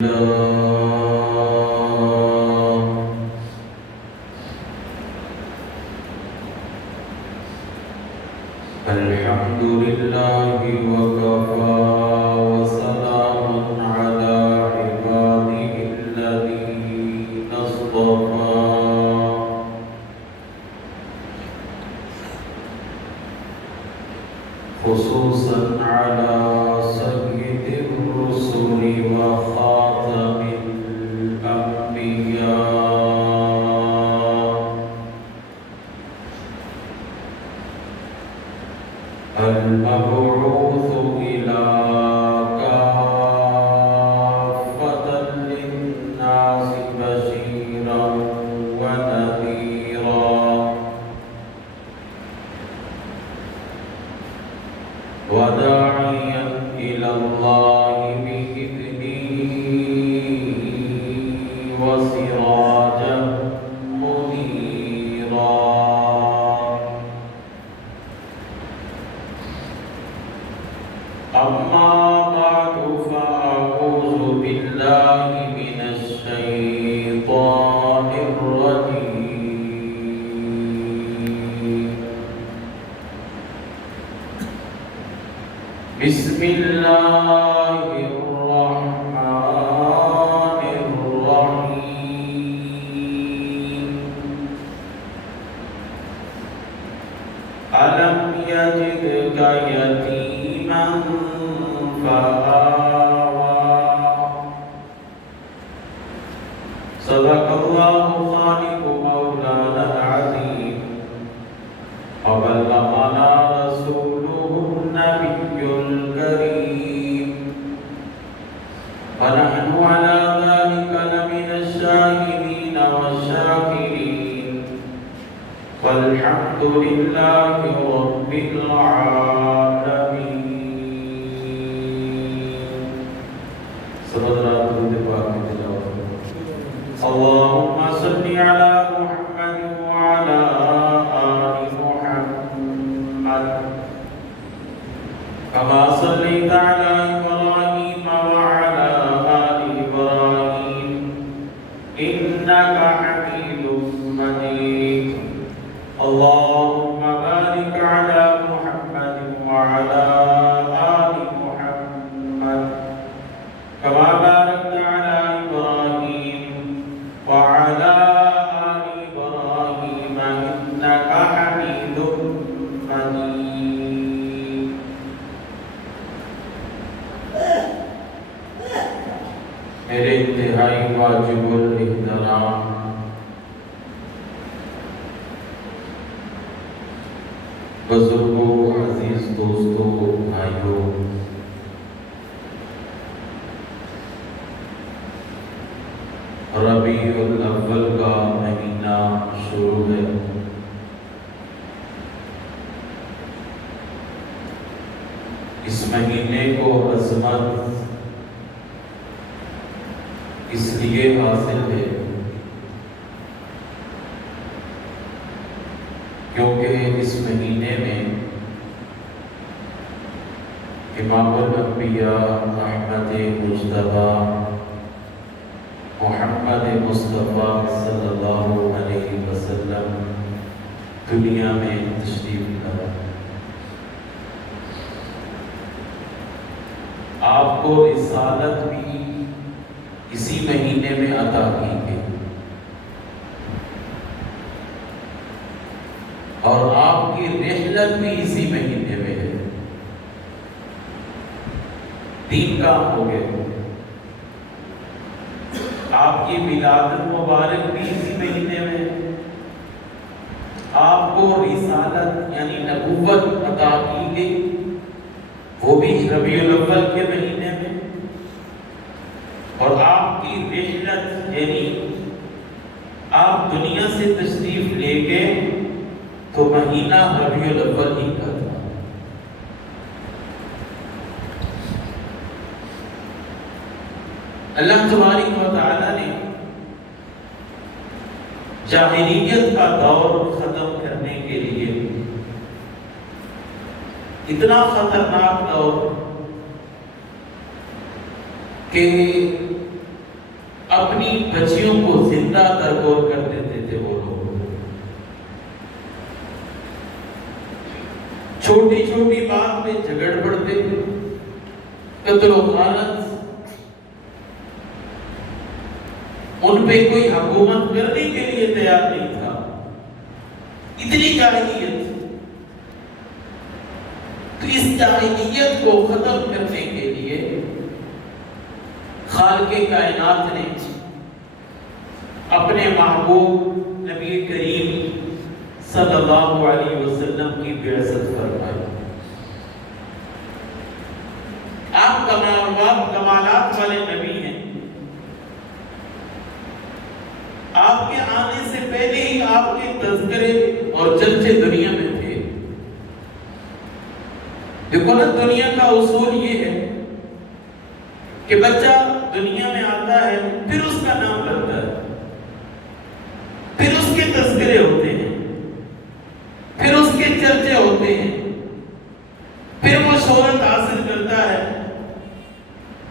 الحمد لله وكفى وسلام على عباده الذين اصطفى خصوصا على سيد الرسل وخاتم الأنبياء المبعوث إلى كافة للناس بشيرا ونذيرا وداعيا إلى الله بإذنه وسراجا منيرا. أما بعد فأعوذ بالله من الشيطان الرجيم. بسم الله الرحمن الرحيم. ألم يجدك يتيما فآوى. صدق الله خالق مولانا العظيم وبلغنا رسوله النبي الكريم ونحن على ذلك لمن الشاهدين والشاكرين والحمد لله رب العالمين. اللهم صل على محمد وعلى آل محمد كما صليت على إبراهيم وعلى آل إبراهيم إنك حميد مجيد. اللهم بارك على محمد وعلى آل محمد كما باركت على إبراهيم وعلى آل إبراهيم إنك حميد مجيد. میرے انتہائی واجب الاحترام بزرگوں، عزیز دوستوں، بھائیوں، ربیع الاول کا مہینہ شروع ہے. اس مہینے کو عظمت اس لیے حاصل ہے کیونکہ اس مہینے میں امام الانبیاء احمد مجتبیٰ محمد مصطفیٰ صلی اللہ علیہ وسلم دنیا میں تشریف لایا. آپ کو رسالت بھی اسی مہینے میں عطا کی گئی اور آپ کی رحلت بھی اسی مہینے میں ہے. 3 کام ہو گئے. آپ کی ولادت مبارک بھی اسی مہینے میں، آپ کو رسالت یعنی نبوت عطا کی گئی وہ بھی ربیع الاول کے مہینے میں، اور آپ کی رحلت یعنی آپ دنیا سے تشریف لے گئے تو مہینہ ربیع الاول ہی کا تھا. اللہ تبارک و تعالی نے جاہلیت کا دور ختم کرنے کے لیے اتنا خطرناک دور کہ اپنی بچیوں کو زندہ درگور کر دیتے تھے وہ لوگ. چھوٹی چھوٹی بات میں جھگڑ پڑتے تھے، قتل و غارت. ان پہ کوئی حکومت کرنے کے لیے تیار نہیں تھا. اتنی جاہلیت. تو اس جاہلیت کو ختم کرنے کے لیے خالق کائنات نے اپنے محبوب نبی کریم صلی اللہ علیہ وسلم کی بعثت فرمائی. آپ کمالات والے نبی ہیں. آپ کے آنے سے پہلے ہی آپ کے تذکرے اور چرچے دنیا میں تھے. دیکھو نا، دنیا کا اصول یہ ہے کہ بچہ دنیا میں آتا ہے، پھر اس کا نام لگتا ہے، پھر اس کے تذکرے ہوتے ہیں، پھر اس کے چرچے ہوتے ہیں، پھر وہ شہرت حاصل کرتا ہے،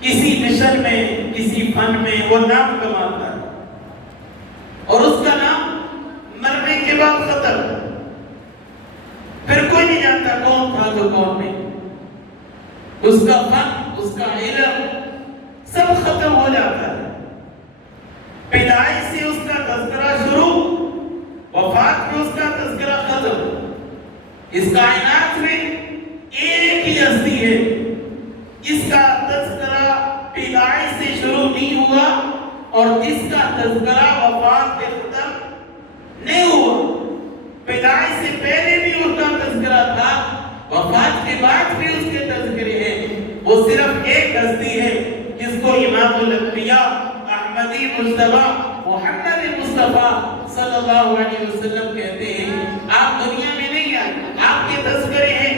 کسی مشن میں، کسی فن میں وہ نام کماتا ہے، اور اس کا نام مرنے کے بعد ختم. پھر کوئی نہیں جانتا کون تھا تو کون نہیں. اس کا فن، اس کا علم سب ختم ہو جاتا ہے. پیدائش سے اس کا تذکرہ شروع، وفات میں اس کا تذکرہ ختم. اس کائنات میں ایک ہی ہستی ہے، اس کا تذکرہ پیدائش سے شروع نہیں ہوا اور جس کا تذکرہ وفات کے ختم نہیں ہوا. پیدائش سے پہلے بھی اس کا تذکرہ تھا، وفات کے بعد بھی اس کے تذکرے ہیں. وہ صرف ایک ہستی ہے جس کو امام الانبیاء احمدی مصطفیٰ محمد مصطفیٰ صلی اللہ علیہ وسلم کہتے ہیں. آپ دنیا میں نہیں آئے، آپ کے تذکرے ہیں.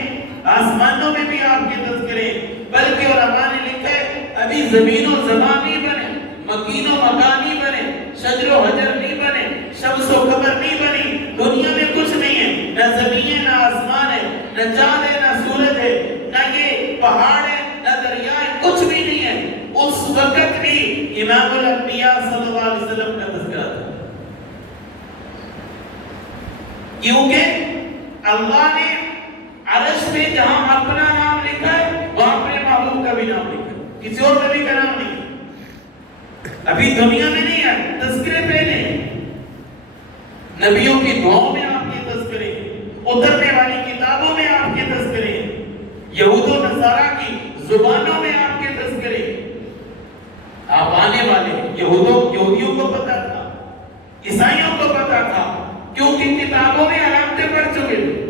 آسمانوں میں بھی آپ کے تذکرے ہیں. بلکہ علماء نے لکھا ہے ابھی زمین و زمان نہیں بنے، مکین و مکان نہیں بنے، شجر و حجر نہیں بنے، شمس و قمر نہیں بنی. دنیا میں کچھ نہیں ہے، نہ زمین ہے، نہ آسمان ہے، نہ چاند ہے، نہ سورج ہے، نہ یہ پہاڑ ہے، نہ دریا ہے، کچھ بھی نہیں ہے. اس وقت بھی امام الانبیاء صلی اللہ علیہ وسلم کا تذکرہ تھا. کیونکہ اللہ نے عرش میں جہاں اپنا نام لکھا ہے وہاں اپنے محبوب کا بھی نام لکھا ہے، کسی اور نبی کا نام نہیں. ابھی دنیا میں نہیں ہے، تذکرے پہلے ہیں. نبیوں کی دعاؤں میں آپ کے تذکرے، اترنے والی کتابوں میں آپ کے تذکرے، یہود و نصارہ کی زبانوں میں آپ کے تذکرے. آپ آنے والے یہودیوں کو پتا تھا، عیسائیوں کو پتا تھا، کیونکہ کتابوں میں علامتیں پڑھ چکے تھے.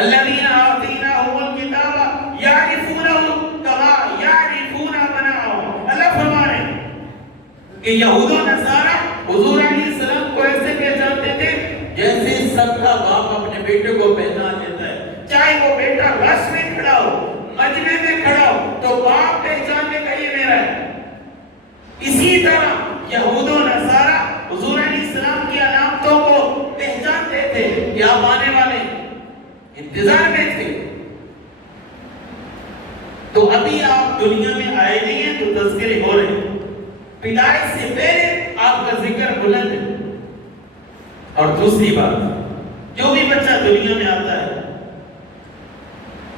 الذین آتیناہم الکتاب یعرفونہ کما یعرفون ابناءہم. اللہ فرما رہے ہیں کہ یہود و نصارہ حضور علیہ السلام کو ایسے پہچانتے تھے جیسے سب کا باپ اپنے بیٹے کو پہچان لیتا ہے. چاہے وہ بیٹا رش میں کھڑا ہو، مجمع میں کھڑا ہو، تو باپ پہچاننے کا یہ میرا ہے. اسی طرح یہود و نصارہ حضور علیہ السلام کی علامتوں کو پہچانتے تھے کہ آپ آنے والے، انتظار میں تھے. تو ابھی آپ دنیا میں آئے نہیں ہیں تو تذکرے ہو رہے ہیں. پیدائش سے پہلے آپ کا ذکر بلند ہے. اور دوسری بات، جو بھی بچہ دنیا میں آتا ہے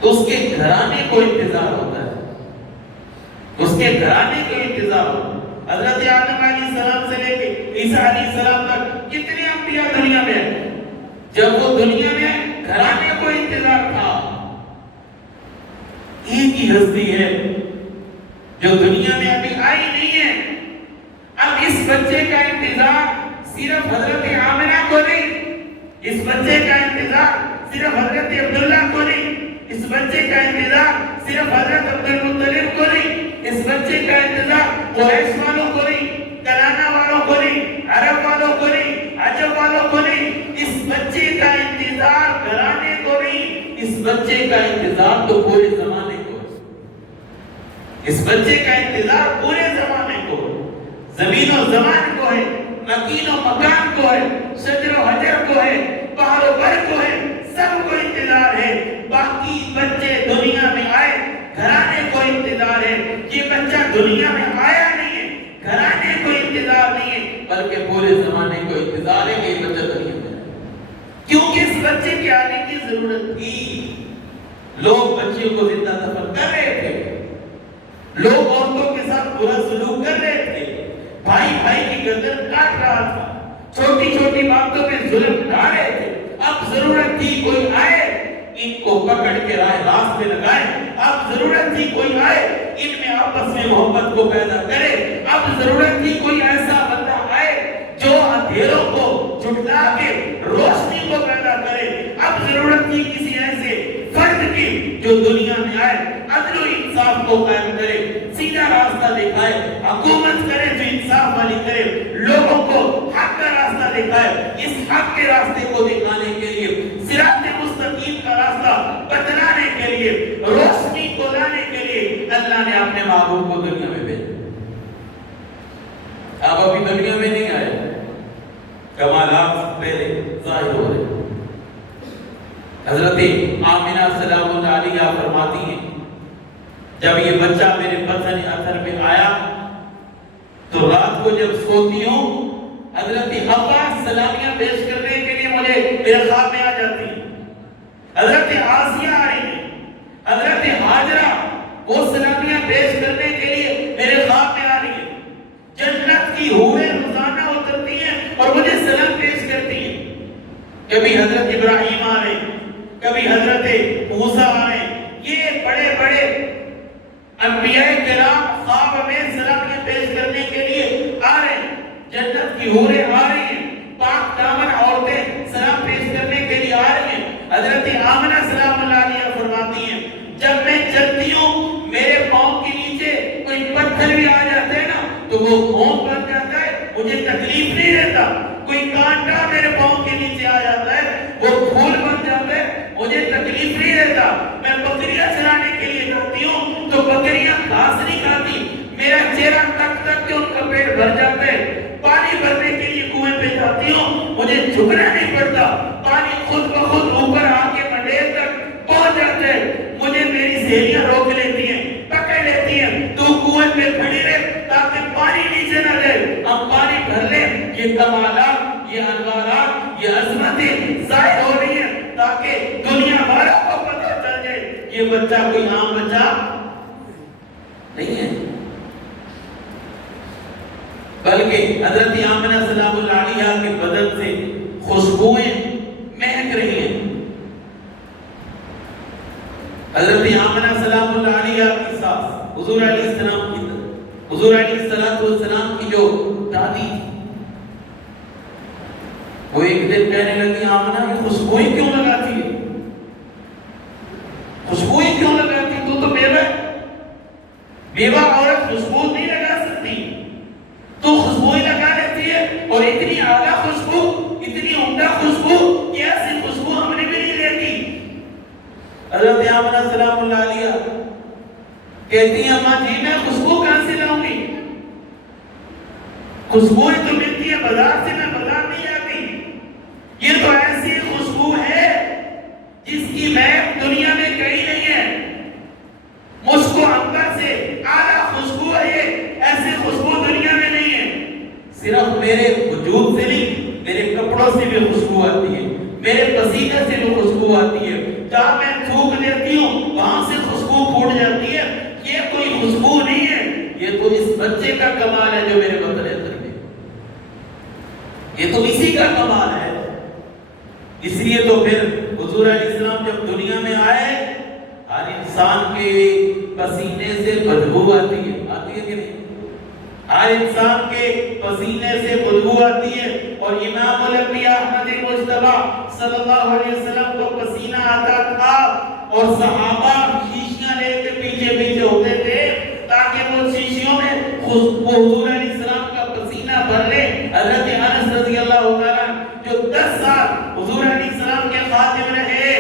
تو اس کے گھرانے کو انتظار ہوتا ہے، اس کے گھرانے کو انتظار ہوتا ہے. حضرت آدم علیہ السلام سے لے کے عیسیٰ علیہ السلام تک کتنے انبیاء دنیا میں ہیں. جب وہ دنیا میں گھرانے کو انتظار تھا. ایک ہی ہستی ہے جو دنیا میں ابھی آئی نہیں ہے. اب اس بچے کا انتظار صرف حضرت آمنہ کو نہیں، اس بچے کا انتظار صرف حضرت عبداللہ کو نہیں، اس بچے کا انتظار صرف حضرت عبد المطلب کو نہیں، اس بچے کا انتظار قریش والوں کو نہیں، کنانہ والوں کو نہیں، عرب والوں کو نہیں، عجم والوں کو نہیں. اس بچے کا انتظار گھرانے کو نہیں، اس بچے کا انتظار تو پورے زمانے کو. اس بچے کا انتظار پورے زمانے کو، زمین و زمان کو ہے، مکین و مکان کو ہے، شجر و حجر کو ہے، بحر و بر کو ہے، سب کو انتظار ہے. باقی بچے دنیا میں آئے، گھرانے کو انتظار ہے. یہ بچہ دنیا میں آیا نہیں ہے، گھرانے کو انتظار بلکہ پورے زمانے کو انتظار ہے کہ یہ بچہ دنیا میں آئے، کیونکہ اس بچے کے آنے کی ضرورت تھی۔ لوگ بچیوں کو زندہ دفن کر رہے تھے، لوگ عورتوں کے ساتھ برا سلوک کر رہے تھے، بھائی بھائی کی گردن کاٹ رہا تھا، چھوٹی چھوٹی باتوں پہ ظلم ڈھا رہے تھے۔ اب ضرورت تھی کوئی آئے ان کو پکڑ کے راہ راست پہ لگائے، اب ضرورت تھی کوئی آئے ان میں آپس میں محبت کو پیدا کرے، اب ضرورت تھی کوئی ایسا بندہ آئے جو اندھیروں کو جھٹلا کے روشنی کو پیدا کرے، اب ضرورت تھی کسی ایسے فرد کی جو دنیا میں آئے، عدل و انصاف کو قائم کرے، سیدھا راستہ دکھائے، حکومت کرے جو انصاف والی کرے، لوگوں کو حق کا راستہ دکھائے۔ اس حق کے راستے کو دکھانے کے لیے، صراط مستقیم کا راستہ بتلانے کے لیے، روشنی کو لانے کے لیے اللہ نے اپنے محبوب کو دنیا میں بھیجا۔ آپ ابھی دنیا میں نہیں آئے، کمالات پہلے ظاہر ہو رہے۔ حضرت آمنہ سلام اللہ علیہا فرماتی ہیں جب یہ بچہ میرے بطن اثر میں آیا تو رات کو جب سوتی ہوں حضرت حوا سلامیاں پیش کرنے کے لیے مجھے میرے خواب میں آ جاتی ہیں، حضرت آسیہ آ رہی ہیں، حضرت ہاجرہ وہ سلامیاں پیش کرنے کے لیے میرے خواب میں آ رہی ہیں، جنت کی حوریں روزانہ اترتی ہیں اور مجھے سلام پیش کرتی ہیں۔ کبھی حضرت ابراہیم آ رہے ہیں، کبھی حضرت موسیٰ آ رہے ہیں، یہ بڑے بڑے انبیاء کرام خواب میں سلامیاں پیش کرنے کے لیے آ رہے ہیں، جنت کی حوریں آ رہی ہیں، پاک دامن عورتیں سلام پیش کرنے کے لیے آ رہی ہیں۔ حضرت آمنہ سلام اللہ علیہا فرماتی ہیں جب میں چلتی ہوں میرے پاؤں کے نیچے کوئی پتھر بھی آ جاتے ہیں نا تو وہ گھونٹ بن جاتا ہے، مجھے تکلیف نہیں رہتا، کوئی کانٹا میرے پاؤں کے نیچے آ جاتا ہے وہ پھول بن جاتا ہے، مجھے تکلیف نہیں رہتا۔ میں بکریاں چرانے کے لیے جاتی ہوں تو بکریاں گھاس نہیں کھاتی، میرا چہرہ تک تک کے ان کا پیٹ بھر جاتا ہے۔ پانی بھرنے کے لیے کنویں پہ جاتی ہوں مجھے جھکنا نہیں پڑتا، پانی خود بخود اوپر آ کے منڈیر تک پہنچ جاتا ہے۔ مجھے میری سہیلیاں روک لیتی ہیں، پکڑ لیتی ہیں، تو کنویں پہ کھڑی رہے تاکہ پانی نیچے نہ رہے، ہم پانی بھر لیں۔ یہ کمالات، یہ انوارات، یہ عظمتیں ظاہر ہو رہی ہیں تاکہ دنیا والوں کو پتہ چل جائے یہ بچہ کوئی عام بچہ نہیں ہے، بلکہ حضرت آمنہ سلام اللہ علیہا کے بدن سے خوشبوئیں مہک رہی ہیں۔ حضرت آمنہ سلام اللہ علیہا کی ساس حضور علیہ السلام کی حضور علیہ السلام کی جو دادی تھی وہ ایک دن کہنے لگی آمنہ یہ خوشبوئیں کیوں لگاتی ہے، خوشبوئیں کیوں لگاتی، تو بیوہ بیوہ عورت خوشبو نہیں لگا سکتی، تو خوشبوئیں لگا لیتی ہے، اور اتنی اعلیٰ خوشبو، اتنی عمدہ خوشبو کہ ایسی خوشبو ہم نے بھی نہیں دیکھی۔ حضرت آمنہ سلام اللہ علیہا کہتی ہیں اماں جی میں خوشبو کہاں سے لاؤں گی، خوشبوئیں تو ملتی ہے بازار سے، میں بازار نہیں جاتی، یہ تو ایسی خوشبو ہے جس کی مہک دنیا میں کہیں نہیں ہے، مشک و عنبر سے اعلیٰ خوشبو ہے، یہ ایسی خوشبو دنیا میں نہیں ہے۔ صرف میرے وجود سے نہیں، میرے کپڑوں سے بھی خوشبو آتی ہے، میرے پسینے سے بھی خوشبو آتی ہے، جہاں میں تھوک دیتی ہوں وہاں سے خوشبو پھوٹ جاتی ہے، یہ کوئی خوشبو نہیں ہے، یہ تو اس بچے کا کمال ہے جو میرے بطن اندر میں، یہ تو اسی کا کمال ہے۔ اس لیے تو پھر حضور علیہ السلام جب دنیا میں آئے ہر انسان کے پسینے سے بدبو آتی ہے کہ نہیں، ہر انسان کے پسینے سے بدبو آتی ہے، اور امام الانبیاء احمد مجتبیٰ صلی اللہ علیہ وسلم کو پسینہ آتا تھا، اور صحابہ شیشیاں لے کے پیچھے پیچھے ہوتے تھے تاکہ وہ شیشیوں میں حضور علیہ السلام کا پسینہ بھر لے۔ حضرت انس رضی اللہ تعالیٰ جو 10 سال حضور علیہ السلام کے خادم رہے،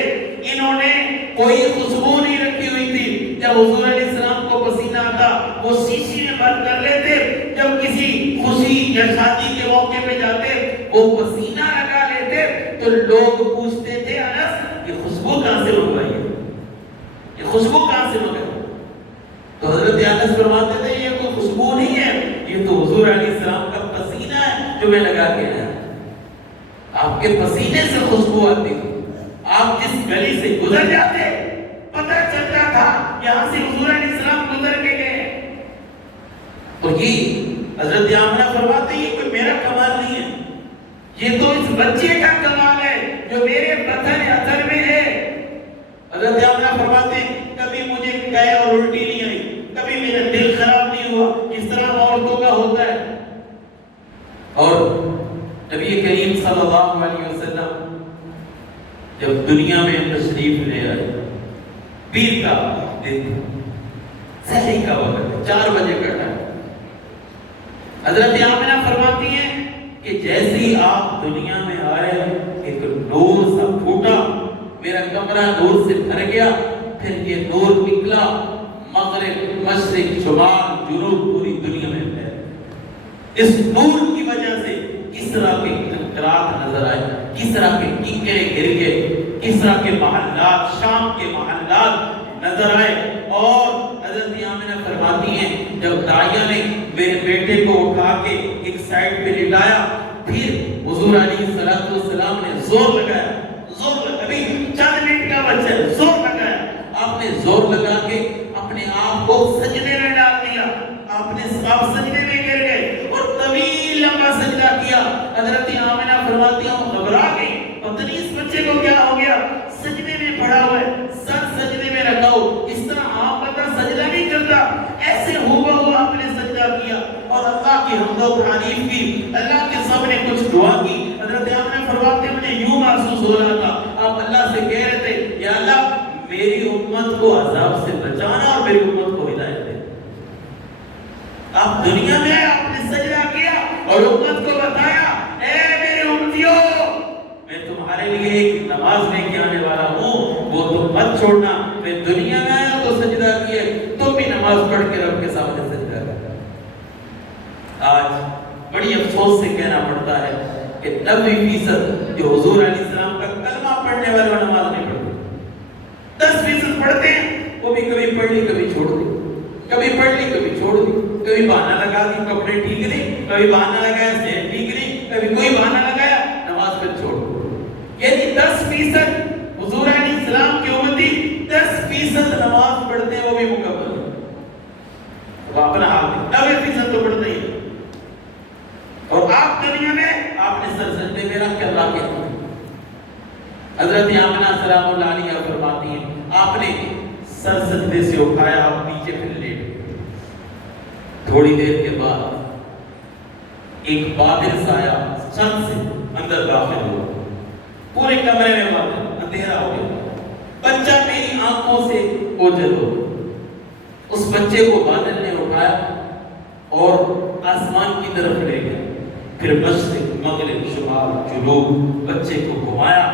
انہوں نے کوئی خوشبو نہیں رکھی ہوئی تھی، جب حضور علیہ السلام کو پسینہ آتا وہ شیشی میں بند کر لیتے، جب کسی خوشی یا شادی کے موقع پہ جاتے وہ پسینہ لگا لیتے تو لوگ پوچھتے تھے انس یہ خوشبو کہاں سے منگوائی ہے، یہ خوشبو کہاں سے منگوائی، تو حضرت انس فرماتے تھے یہ کوئی خوشبو نہیں ہے، یہ تو حضور علیہ السلام کا پسینہ ہے جو تمہیں لگا کے آیا، آپ کے پسینے سے خوشبو آتی تھی، آپ جس گلی سے گزر جاتے پتہ چلتا تھا یہاں سے حضور علیہ السلام گزر کے گئے۔ تو یہ حضرت آمنہ فرماتے ہیں یہ کوئی میرا کمال نہیں ہے، یہ تو اس بچے کا کمال ہے جو میرے بطن اثر میں ہے۔ حضرت آمنہ فرماتے ہیں کبھی مجھے قے اور الٹی نہیں آئی، کبھی میرا دل خراب نہیں ہوا اس طرح عورتوں کا ہوتا ہے۔ اور نبی کریم صلی اللہ علیہ وسلم جب دنیا میں تشریف لے آئے، پیر کا دن سحری کا وقت 4 بجے کا ٹائم، حضرت آمنہ فرماتی ہیں کہ جیسے آپ دنیا میں آئے ایک نور سا پھوٹا، میرا کمرہ نور سے بھر گیا، پھر یہ نور نکلا مغرب مشرق شمال جنوب پوری دنیا میں پھیلا۔ اس نور کی وجہ سے کسرا کے رات نظر آئے، کسرا کے کنکرے گر گئے، کسرا کے محلات شام کے محلات نظر آئے۔ اور حضرت آمنہ فرماتی ہیں جب داعیہ نے میرے بیٹے کو اٹھا کے ایک سائڈ پہ لٹایا، پھر حضور علیہ السلام نے زور لگایا، ابھی چند منٹ کا بچہ ہے، زور لگایا، آپ نے زور لگا کے اپنے آپ کو سجدے میں ڈال دیا، آپ سجدے میں گر گئے اور طویل لمبا سجدہ کیا۔ حضرت آمنہ فرماتی ہیں گھبرا گئی، پتہ نہیں اس بچے کو کیا ہو گیا، سجدے میں پڑا ہوا ہے، سر سجدے میں رکھا ہو، اس طرح عام بندہ سجدہ نہیں کرتا، ایسے ہوا آپ نے سجدہ کیا اور اللہ کی حمد و تعریف کی، اللہ کے سامنے کچھ دعا کی۔ حضرت آمنہ فرماتے ہیں مجھے یوں محسوس ہو رہا تھا آپ اللہ سے کہہ رہے تھے یا اللہ میری امت کو عذاب سے بچانا اور میری امت کو ہدایت دے۔ آپ دنیا میں آپ نے سجدہ کیا اور امت کو بتایا اے میرے امتیوں میں تمہارے لیے ایک نماز لے کے آنے والا ہوں، وہ تم مت چھوڑنا۔ میں دنیا میں آیا تو سجدہ کیا، تم بھی نماز پڑھ کے رب کے سامنے سجدہ کرنا۔ آج بڑی افسوس سے کہنا پڑتا ہے کہ 90% جو حضور علیہ السلام کا کلمہ پڑھنے والے وہ نماز نہیں پڑھتے، 10% پڑھتے ہیں وہ بھی کبھی پڑھ لی کبھی چھوڑ دی، کبھی پڑھ لی کبھی چھوڑ دی، کبھی بہانہ لگا دی کپڑے ٹھیک نہیں، کبھی بہانہ لگایا صحت ٹھیک نہیں، کبھی کوئی بہانہ لگایا نماز پھر چھوڑ دی۔ یعنی 10% حضور علیہ السلام کی امتی 10% نماز پڑھتے ہیں وہ بھی مکمل نہیں، وہ اپنا حال نہیں، 90% تو پڑھتے ہی۔ اور آپ دنیا میں آپ نے سر سجدے میں رکھ کے اللہ کے حضرت آمنہ سلام اللہ علیہ فرماتی ہیں آپ نے سر سجدے سے اٹھایا، آپ نیچے پھر لیٹ گئے۔ تھوڑی دیر کے بعد ایک بادل سایہ چھت سے اندر داخل ہوا، پورے کمرے میں بادل اندھیرا ہو گیا، بچہ میری آنکھوں سے اوجھل ہو گیا۔ اس بچے کو بادل نے اٹھایا اور آسمان کی طرف لے گیا، پھر مشرق مغرب شمال جنوب بچے کو گھمایا،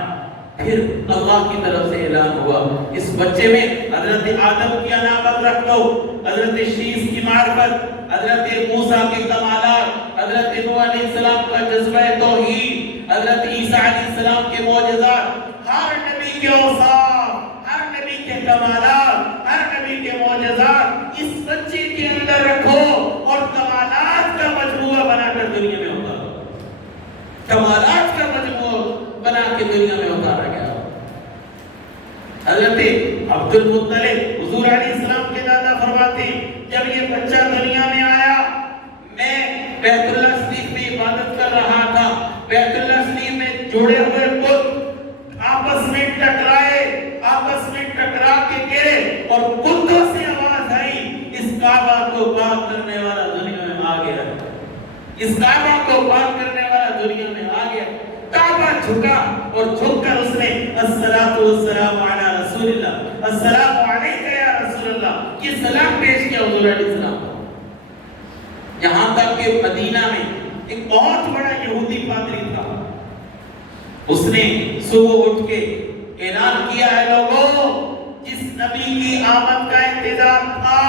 پھر اللہ کی طرف سے اعلان ہوا اس بچے میں حضرت آدم کی علامت رکھ دو، حضرت شیس کی معرفت، حضرت موسیٰ کے کمالات، حضرت نوح علیہ السلام کا جذبہ توحید، حضرت عیسیٰ علیہ السلام کے معجزات، ہر نبی کے اوصاف، ہر نبی کے کمالات، ہر نبی کے معجزات اس بچے کے اندر رکھو اور کمالات کا مجموعہ بنا کر دنیا میں اتارو، کمالات کا مجموعہ بنا کے دنیا میں اتارا گیا۔ حضرت عبد المطلب حضور علیہ السلام کے دادا فرماتے ہیں جب یہ بچہ دنیا میں آیا میں بیت اللہ شریف میں عبادت کر رہا تھا، بیت اللہ شریف میں جوڑے ہوئے بت آپس میں ٹکرائے، آپس میں ٹکرا کے گرے اور بتوں سے آواز آئی اس کعبہ کو پاک کرنے والا دنیا میں آ گیا، اس کعبہ کو پاک کرنے والا دنیا میں آ گیا۔ کعبہ جھکا اور جھک کر اس نے الصلاۃ والسلام علی رسول اللہ، السلام علیک یا رسول اللہ یہ سلام پیش کیا حضور علیہ السلام کو۔ یہاں تک کہ مدینہ میں ایک بہت بڑا یہودی پادری تھا، اس نے صبح اٹھ کے اعلان کیا ہے لوگوں جس نبی کی آمد کا انتظار تھا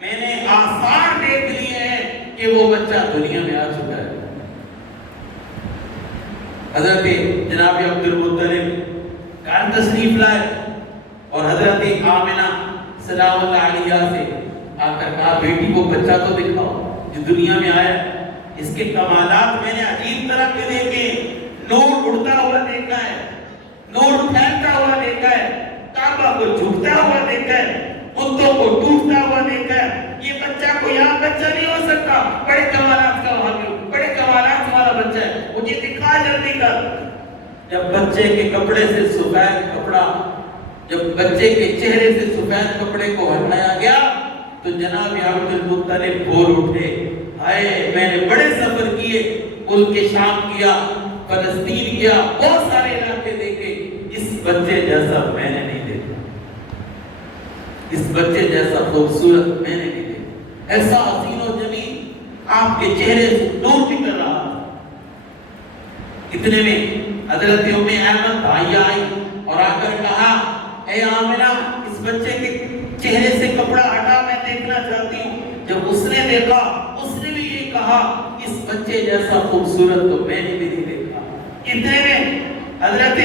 میں نے آثار دیکھ لیے ہیں کہ وہ بچہ دنیا میں آ چکا ہے۔ حضرت جناب عبد المطلب کان تشریف لائے اور حضرت آمنہ سلام اللہ علیہ سے آ کر کہا بیٹی کو بچہ تو دکھاؤ جو دنیا میں آیا، اس کے کمالات میں نے عجیب طرح کے دیکھے، نور اڑتا ہوا دیکھا ہے، نور پھیلتا ہوا دیکھا ہے، کعبہ کو جھکتا ہوا دیکھا ہے، بتوں کو ٹوٹتا ہوا دیکھا ہے۔ یہ بچہ کوئی عام بچہ نہیں ہو سکتا، بڑے کمالات کا بڑے کمالات والا بچہ ہے، مجھے دکھا جلدی کر۔ جب بچے کے کپڑے سے سفید کپڑا، جب بچے کے چہرے سے سفید کپڑے کو ہٹایا گیا تو جناب عبد المطلب بول اٹھے، ہائے میں نے بڑے سفر کیے، ملک شام کیا، فلسطین کیا، بہت سارے علاقے دیکھے، اس بچے جیسا میں نے نہیں دیکھا، اس بچے جیسا خوبصورت میں نے نہیں دیکھا، ایسا حسین و جمیل، آپ کے چہرے سے نور نکل رہا تھا۔ اتنے میں حضرت ام ایمن بھائی آئی اور آ کر کہا، اے آمنہ اس بچے کے چہرے سے کپڑا ہٹا، میں دیکھنا چاہتی ہوں۔ جب اس نے دیکھا، اس نے بھی یہ کہا، اس بچے جیسا خوبصورت تو میں نے بھی نہیں دیکھا۔ اتنے میں حضرت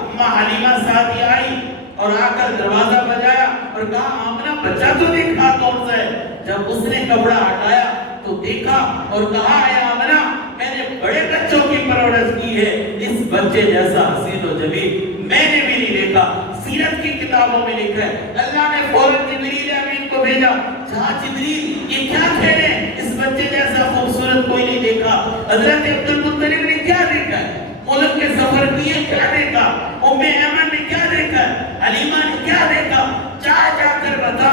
اما حلیمہ سعدی آئی اور آ کر دروازہ بجایا اور کہا، آمنہ بچہ تو دیکھا کون سا ہے؟ جب اس نے کپڑا ہٹایا تو دیکھا اور کہا، اے آمنہ میں نے بڑے بچوں کی پرورش کی ہے، اس بچے جیسا حسین و جمیل میں نے بھی نہیں دیکھا۔ سیرت کی کتابوں میں لکھا ہے اللہ نے فوراً جبریل امین کو بھیجا، جہاں جبریل یہ کیا کہہ رہے ہیں، اس بچے جیسا خوبصورت کوئی نہیں دیکھا۔ حضرت عبد المطلب نے کیا دیکھا ہے، ملک کے سفر کیے، کیا دیکھا، ام ایمن نے کیا دیکھا، حلیمہ نے کیا دیکھا، جا کر بتا،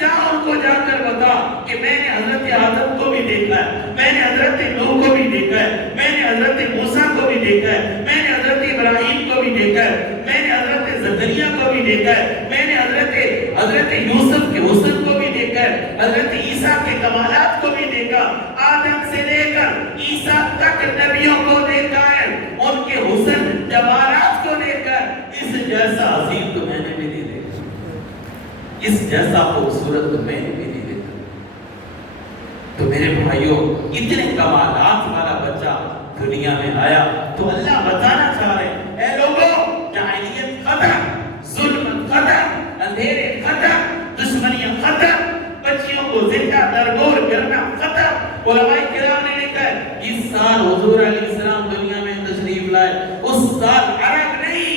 جا ان کو جا کر بتا کہ میں نے حضرت آدم کو بھی دیکھا ہے، میں نے حضرت نوح کو بھی دیکھا ہے، میں نے حضرت موسیٰ کو بھی دیکھا ہے، میں نے حضرت ابراہیم کو بھی دیکھا ہے، میں نے حضرت زکریا کو بھی دیکھا ہے، میں نے حضرت یوسف کے حسن کو بھی دیکھا ہے، حضرت عیسیٰ کے کمالات کو بھی دیکھا، آدم سے لے کر عیسیٰ تک نبیوں کو دیکھا ہے، ان کے حسن جمالات کو دیکھا ہے۔ اس جیسا عظیم تو میں نے بھی نہیں دیکھا، اس جیسا خوبصورت تو میں نے بھی نہیں دیکھا۔ تو میرے بھائیوں، اتنے کمالات والا بچہ دنیا میں آیا تو اللہ بتانا چاہ رہے ہیں، اے لوگوں، جاہلیت ختم، ظلم ختم، اندھیرے ختم، دشمنیاں ختم، بچیوں کو زندہ درگور کرنا ختم۔ علماء کرام نے لکھا ہے اس سال حضور علیہ السلام دنیا میں تشریف لائے، اس سال عرب نہیں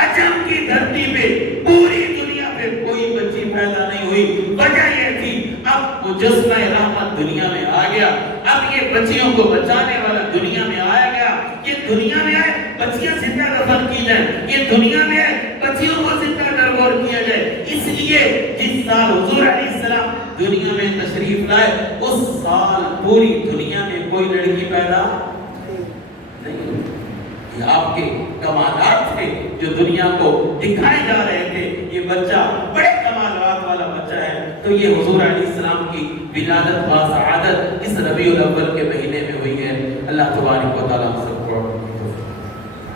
عجم کی دھرتی پہ پوری دنیا پہ کوئی بچی پیدا نہیں ہوئی۔ وجہ یہ تھی اب مجسمہ رحمت دنیا میں آ گیا، اب یہ بچیوں کو بچانے والا دنیا میں آیا گیا، یہ دنیا میں آئے بچیاں زندہ دفن کی جائیں، یہ دنیا میں آئے بچیوں کو زندہ درگور کیا جائے۔ اس لیے جس سال حضور علیہ السلام دنیا میں تشریف لائے اس سال پوری دنیا میں کوئی لڑکی پیدا نہیں ہوئی۔ یہ آپ کے کمالات تھے جو دنیا کو دکھائے جا رہے تھے، یہ بچہ بڑے کمالات والا بچہ ہے۔ تو یہ حضور علیہ السلام کی ولادت و سعادت اس ربیع الاول کے مہینے میں ہوئی ہے۔ اللہ تبارک و تعالیٰ ہم سب کو